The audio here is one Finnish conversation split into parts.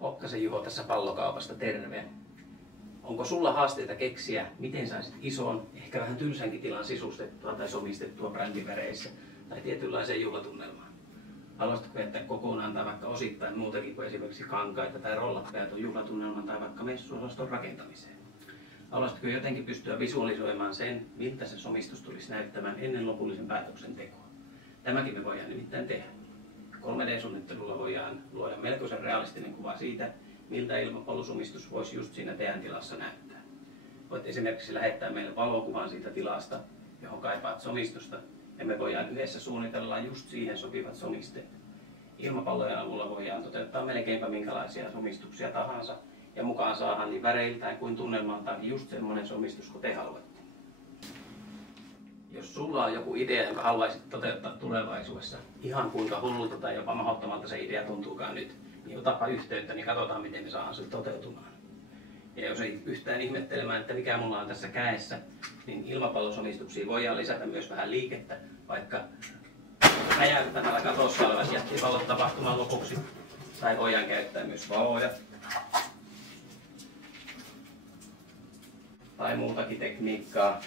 Okkasen Juho tässä Pallokaupasta, terve. Onko sulla haasteita keksiä, miten saisit ison, ehkä vähän tylsänkin tilan sisustettua tai somistettua brändiväreissä tai tietynlaiseen juhlatunnelmaan? Haluaisitko jättää kokonaan tai vaikka osittain muutakin kuin esimerkiksi kankaita tai rollatpeja tuon juhlatunnelman tai vaikka messuosaston rakentamiseen? Haluaisitko jotenkin pystyä visualisoimaan sen, miltä se somistus tulisi näyttämään ennen lopullisen päätöksentekoa? Tämäkin me voidaan nimittäin tehdä. 3D-suunnittelulla voidaan luoda melkoisen realistinen kuva siitä, miltä ilmapallosomistus voisi just siinä teidän tilassa näyttää. Voit esimerkiksi lähettää meille valokuvan siitä tilasta, johon kaipaat somistusta, ja me voidaan yhdessä suunnitella just siihen sopivat somisteet. Ilmapallojen avulla voidaan toteuttaa melkeinpä minkälaisia somistuksia tahansa, ja mukaan saadaan niin väreiltään kuin tunnelmaltaan just semmoinen somistus kuin te haluatte. Jos sulla on joku idea, jonka haluaisit toteuttaa tulevaisuudessa, ihan kuinka hullulta tai jopa mahdottomalta se idea tuntuukaan nyt, niin otapa yhteyttä, niin katsotaan miten me saadaan se toteutumaan. Ja jos ei yhtään ihmettelemään, että mikä mulla on tässä kädessä, niin ilmapallosomistuksiin voidaan lisätä myös vähän liikettä, vaikka räjäyttämällä katossa olevat jättipallot tapahtuman lopuksi. Tai voidaan käyttää myös valoja. Tai muutakin tekniikkaa,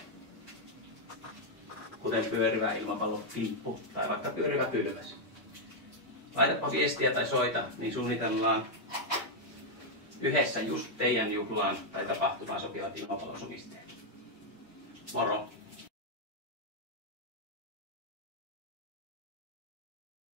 kuten pyörivä ilmapallopimppu tai vaikka pyörivä pylväs. Laitapa viestiä tai soita, niin suunnitellaan yhdessä just teidän juhlaan tai tapahtumaan sopivat ilmapallosomisteet. Moro!